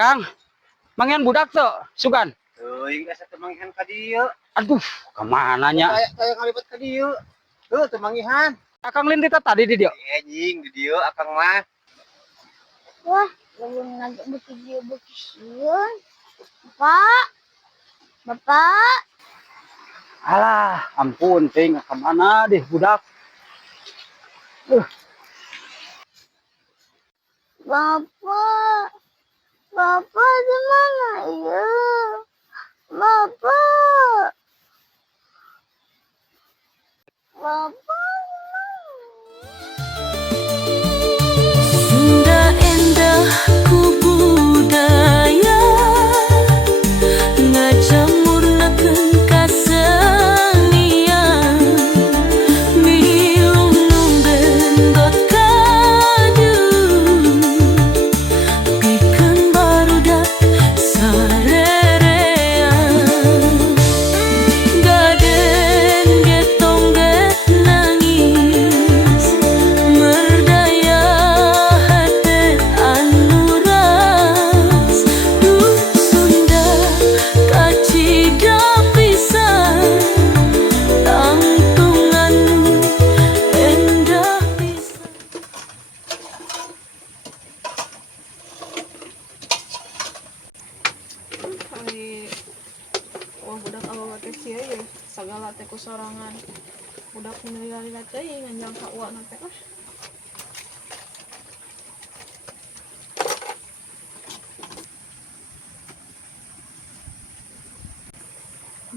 Kang, mangian budak tuh, sugan. Euy, asa teu mangihan ka dieu. Aduh, kemana nya? Saya ngalibet ka dieu. Heuh, teu mangihan. Akang Lin tita tadi di dia. Anjing di dieu akang mah. Wah, belum lagi bersih-bersih. Bapak, Bapak, Alah, ampun, ting kemana deh budak? Bapak, Bapak di mana ya? Bapak, Bapak di Sunda endah ku budaya ngajamurnakeun kasenian milung nunggendot kadu pikeun barudak sarerean gaden getong get nangis merdaya hate anu ras Sunda kacida pisan tangtungan endah pisan. Wah budak awewe teh kieu ye sagala teh ku sorangan budak milih-milih teh nganjang ka uwana teh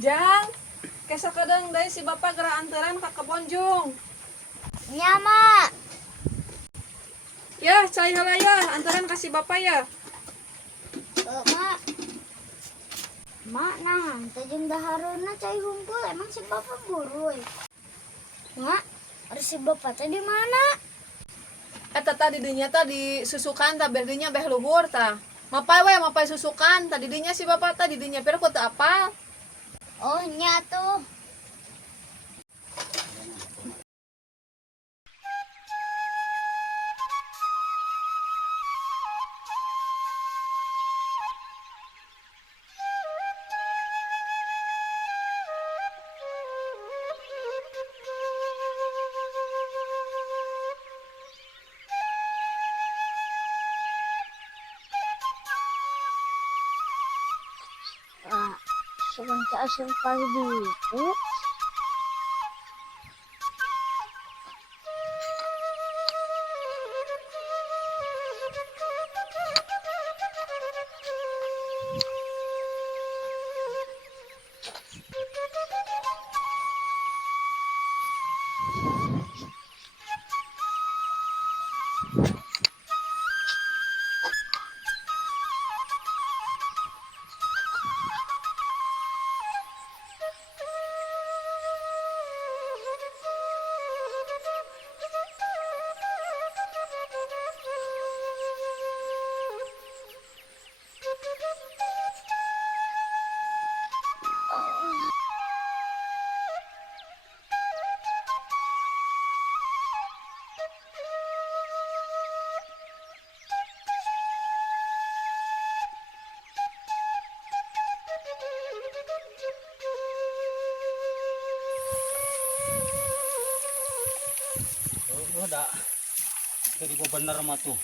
Jang, kesa kadang deui si Bapak geura anteuran ka Kebonjung. Nya, Mak. Ya, cai heula ya, anteuran ka si Bapak ya. Mak. Mak, nah, teh jeung dahareuna cai hungkul emang si Bapak buruy. Mak, ada si Bapak teh di mana? Eta tadi dinya teh disusukan tah beh dinya beh luhur tah. Mapai we mapai susukan tadi dinya si Bapak teh di dinya pira ku teu apal. Oh, nya tuh. Ah, sebentar asup kali gitu. Udah, jadi gua bener mah tuh.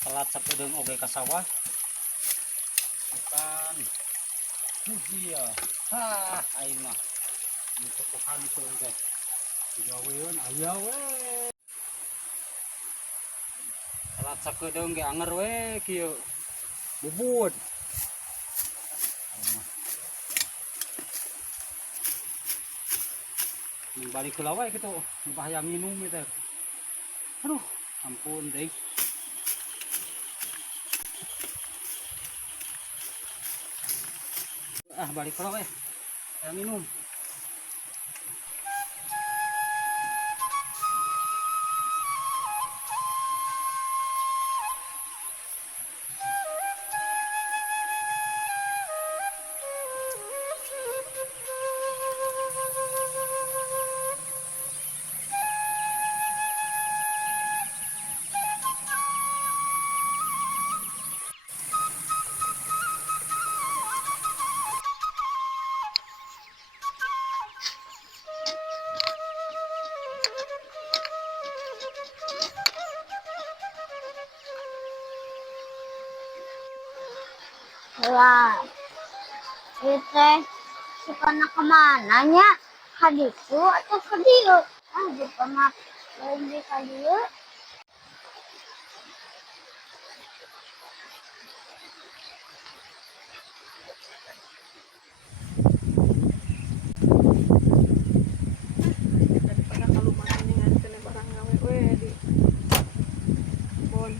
Telat sakedeung oge ka sawah. Makan. Iya. Hah, aing mah. Itu Tuhan itu guys. Digaweun aya we. Telat sakedeung ge anger we kieu. Bubut. Balik ke lawai gitu, bahaya minum gitu. Aduh, ampun deh. Balik ke lawai, saya minum. Lah, itu suka nak kemana nya? Kadiku atau kadieu? Ah, di pemak lebih kadieu. daripada kalau makannya nganterin barang gawe we di bon.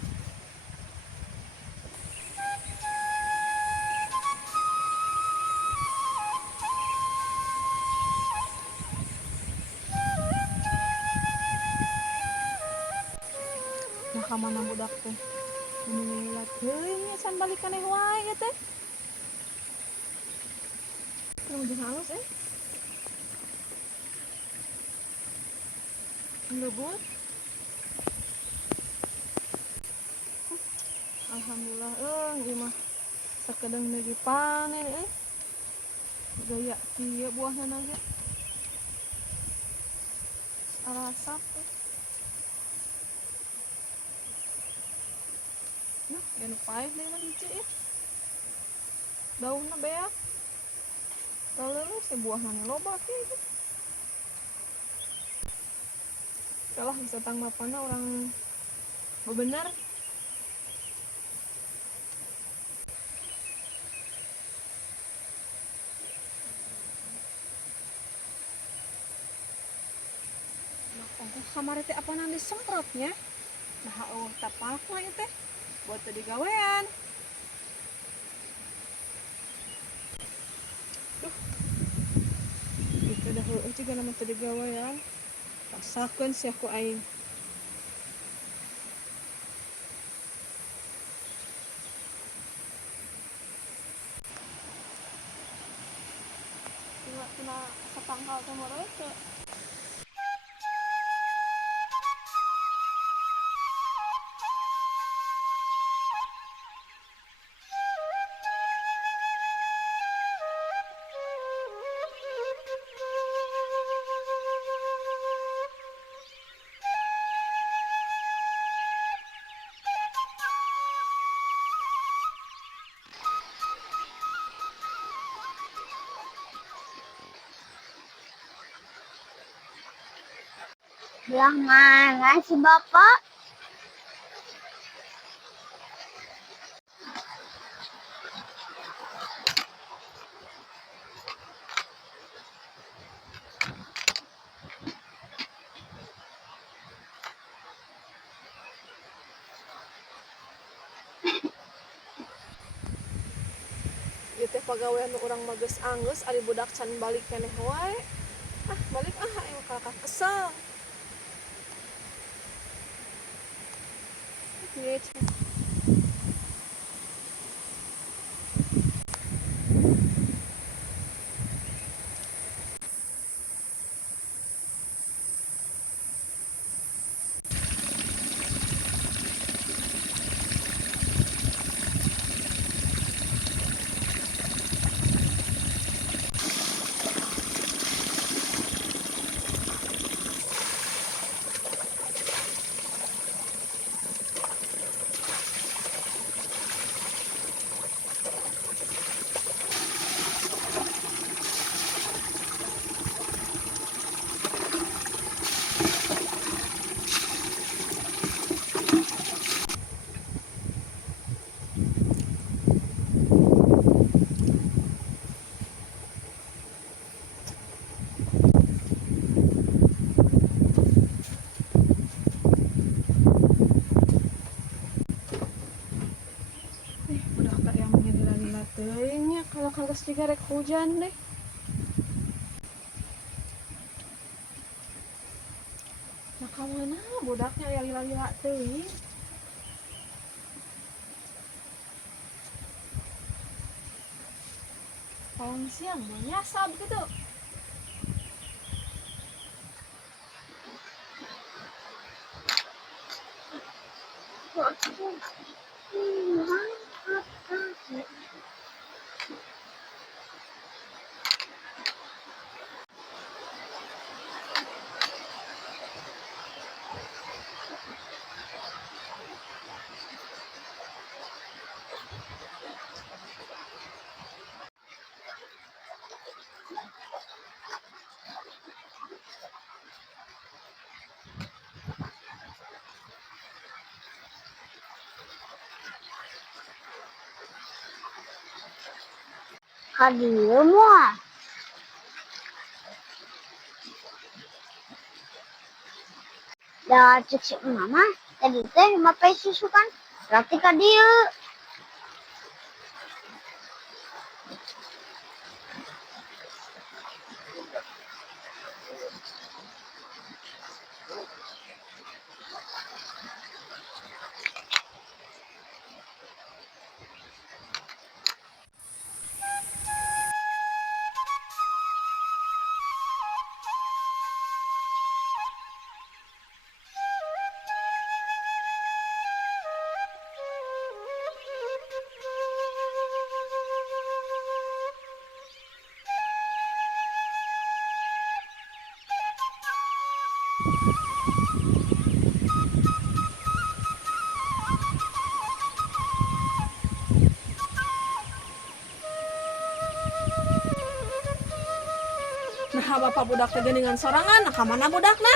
Nah kamana budak teh menilat heuing nya san balikan wae ya teh. Terus halus ngebut. Alhamdulillah ieu mah sakedeng lagi panen gaya kieu buahna ge arasak nah enak paeh deui mah hiji ya daunna beak lalu si buahna loba kieu kalah bisa tang mapana orang bebener. Kamari teh apanan disemprotnya nah tapak mah ieu teh buat tadi gawean. Itu dah heueuh juga nama tadi gawean rasakeun sih aku aing. Kena setangkal teh mah reueuh. Belah mana si bapak? Ieu teh pagawean nu urang mah geus anggeus ari budak can balik keneh wae. Ah, balik aing kakak kesel. Ieu budak tak yang lila-lila teuing nya kalau kanggeus juga rek hujan deh. Nah kamana budaknya aya lila-lila teuing. Pawang siang mah nyasab gitu. Kadieu moal. Da cek si mama tadi teh mapai susu kan berarti kadieu. Nah bapak budak teh geuningan sorangan, nah kamana budakna?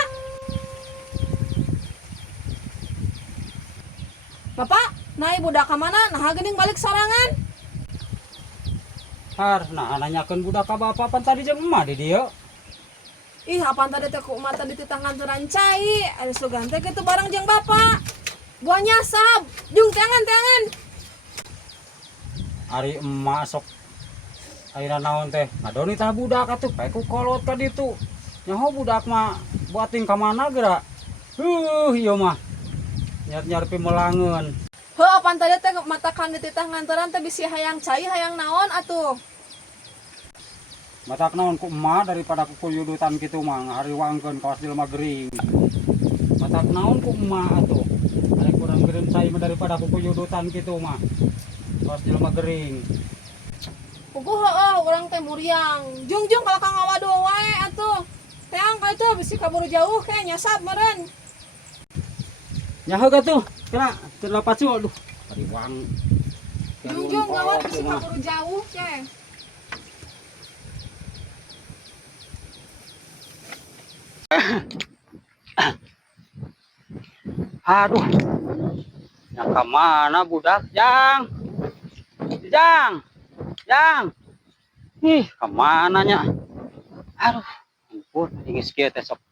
Bapak, naik budak kamana? Nah geuning balik sorangan. Har, nah nanyakeun budak ka bapak pan tadi jeung emak di dieu. Ih, apaan tadi teh ku emak tadi teh nganturan cai. Aya slogan teh kitu bareng jeung bapak. Gua nyasab, jung tangan. Ari emak sok ayeuna naon teh ngadoni tah budak atuh pae ku kolot ka ditu. Nyaho budak mah buating ka mana geura. Ieu mah. Nyar pimelangeun. Heuh, apaan tadi teh matakan di titah nganturan teh bisi hayang cai, hayang naon atuh. Matak naon ku emak daripada ku kuyudutan kitu mah ngahariwangkeun kaos jelema gering. Matak naon ku emak atuh. Ari kurang geureum cai mah daripada ku kuyudutan kitu mah. Kaos jelema gering. Puguh heueuh urang teh muriang. Jung kalau Kang Awado wae atuh. Teang ka itu bisi kaburu jauh ke nyasab meureun. Nyaho gatuh. Kena terlapat sih aduh. Hariwang. Jung ngawat bisi kaburu jauh ke. Aduh. Yang ke mana budak, Jang? Jang. Ih, kemana nya? Aduh, ampun, tinggi sekieu teh sok.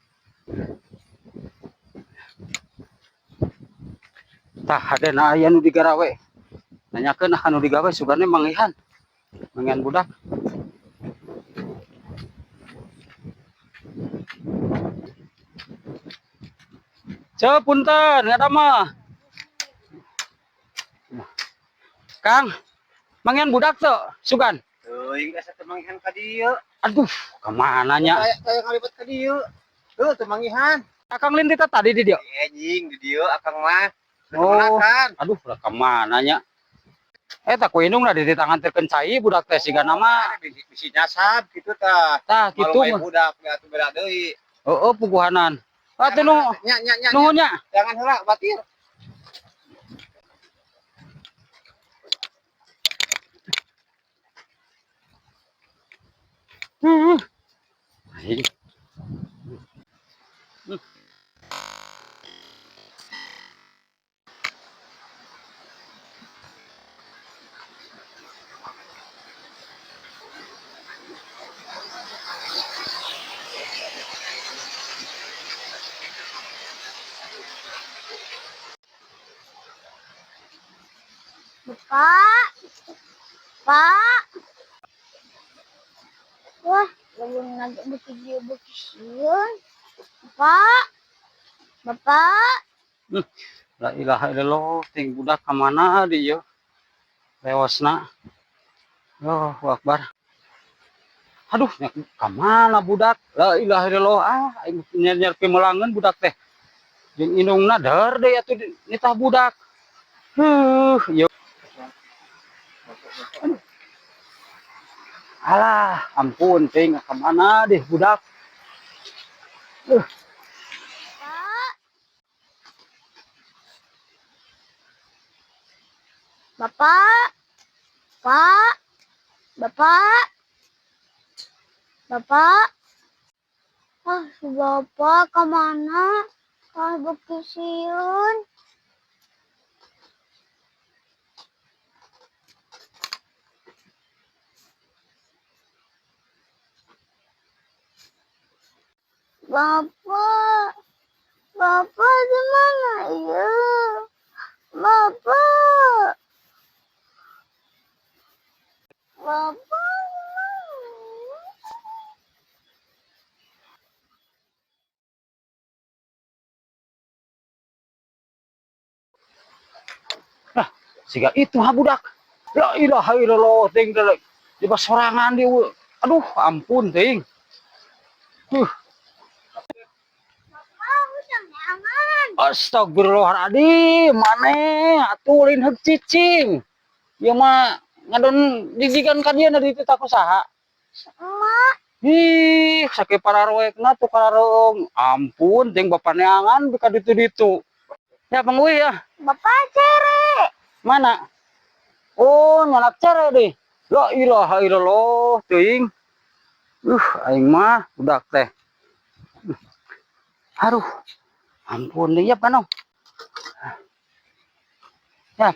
Tah hadena aya nu digarawe. Nanyakeun anu digawe sugane mangihan. Mangihan budak. Ceu punten, ngadama. Kang, mangihan budak tuh, sugan. Teuing asa teu mangihan ka dieu. Aduh, kemana nya? Kayak ngalibet ka dieu. Teu mangihan. Akang Lin teh tadi di dia. Anjing di dieu akang mah. Oh, Kan. aduh, lah kemana nya? Tak ku indung lah di tangan terken cai budak teh siga nama. Bisi nyasab kitu tah. Tah kitu Malu mah. budak atuh beda deui. Heeh, puguhanan. Atuh nu Nya. nuhun nya. Jangan heula batir. Aing. Pak. Wah, belum lagi bekerja. Bapak. La ilaha illallah, ting budak ka mana dieu? Lewasna. Allahu Akbar. Aduh, nya ka mana budak? La ilaha illallah. Aing nyar pimelangeun budak teh. Jeung indungna dar deui atuh nitah budak. Ieu. Alah, ampun ting ka mana deh budak? Pak. Bapak. Pak. Bapak. Ah, si Bapak kemana? Bekisiun. Bapak, Bapak di mana ya? Bapak, Bapak. Siga itu ha budak. La ilaha illallah ting teh. Coba sorangan dia. Aduh, ampun ting. Bapak udah nyaman. Astagfirullahaladzim, maneh atuh lain heuk cicing. Ya mah ngadon jijigan ka dieu dari teu kusaha. Emak, Ih, sakit pararoekna tuh karareung. Ampun, ting bapak neangan bika ditu-ditu. Ya pangui ya. Bapak cere. Mana? Oh, nyanak cere deh. La ilaha illallah, teuing. Aing mah budak teh. Aduh, ampun deh ya panong. Ya,